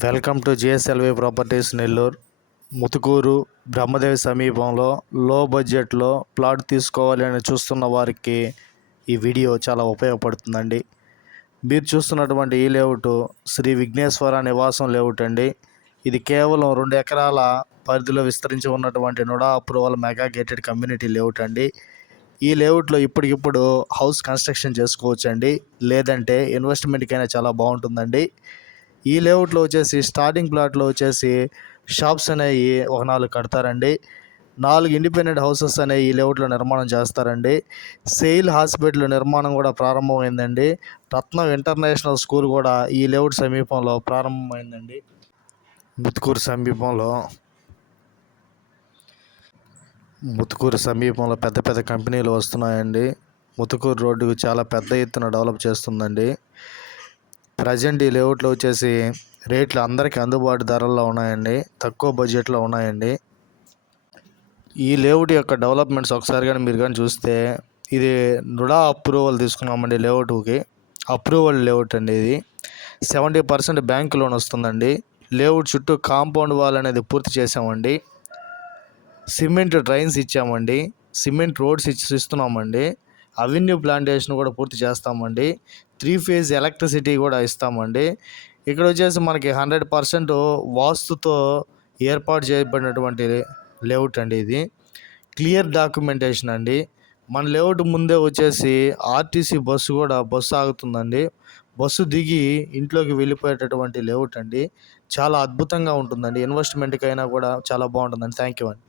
Welcome to GSLV properties Nellore. Muthukur Brahmadevi సమీపంలో లో బడ్జెట్లో ప్లాట్ తీసుకోవాలి అని చూస్తున్న వారికి ఈ వీడియో చాలా ఉపయోగపడుతుందండి. మీరు చూస్తున్నటువంటి ఈ లేఅవుట్ శ్రీ విఘ్నేశ్వర నివాసం లేఅవుట్ అండి. ఇది కేవలం 2 ఎకరాల పరిధిలో విస్తరించి ఉన్నటువంటి NUDA approval mega gated community layout అండి. ఈ లేఅవుట్లో ఇప్పటికిప్పుడు హౌస్ కన్స్ట్రక్షన్ చేసుకోవచ్చు అండి, లేదంటే ఇన్వెస్ట్మెంట్కైనా చాలా బాగుంటుందండి. ఈ లేఅవుట్లో వచ్చేసి స్టార్టింగ్ ప్లాట్లో వచ్చేసి షాప్స్ అనేవి ఒక 4 కడతారండి. 4 ఇండిపెండెంట్ హౌసెస్ అనేవి ఈ లేఅవుట్లో నిర్మాణం చేస్తారండి. సెయిల్ హాస్పిటల్ నిర్మాణం కూడా ప్రారంభమైందండి. రత్నం ఇంటర్నేషనల్ స్కూల్ కూడా ఈ లేఅవుట్ సమీపంలో ప్రారంభమైందండి. ముతుకూరు సమీపంలో పెద్ద పెద్ద కంపెనీలు వస్తున్నాయండి. ముతుకూరు రోడ్డుకు చాలా పెద్ద ఎత్తున డెవలప్ చేస్తుందండి. ప్రజెంట్ ఈ లేఅవుట్లో వచ్చేసి రేట్లు అందరికీ అందుబాటు ధరల్లో ఉన్నాయండి, తక్కువ బడ్జెట్లో ఉన్నాయండి. ఈ లేఅవుట్ యొక్క డెవలప్మెంట్స్ ఒకసారి కానీ మీరు కానీ చూస్తే, ఇది నుడా అప్రూవల్ తీసుకున్నామండి. లేఅవుట్కి అప్రూవల్ లేఅవుట్ అండి. ఇది 70% బ్యాంక్ లోన్ వస్తుందండి. లేఅవుట్ చుట్టూ కాంపౌండ్ వాల్ అనేది పూర్తి చేసామండి. సిమెంట్ డ్రైన్స్ ఇచ్చామండి, సిమెంట్ రోడ్స్ ఇస్తున్నామండి. అవెన్యూ ప్లాంటేషన్ కూడా పూర్తి చేస్తామండి. 3 ఫేజ్ ఎలక్ట్రిసిటీ కూడా ఇస్తామండి. ఇక్కడ వచ్చేసి మనకి 100% వాస్తుతో ఏర్పాటు చేయబడినటువంటి లేఅవుట్ అండి. ఇది క్లియర్ డాక్యుమెంటేషన్ అండి. మన లేఅవుట్ ముందే వచ్చేసి ఆర్టీసీ బస్సు ఆగుతుందండి. బస్సు దిగి ఇంట్లోకి వెళ్ళిపోయేటటువంటి లేఅవుట్ అండి. చాలా అద్భుతంగా ఉంటుందండి. ఇన్వెస్ట్మెంట్కైనా కూడా చాలా బాగుంటుందండి. థ్యాంక్ యూ అండి.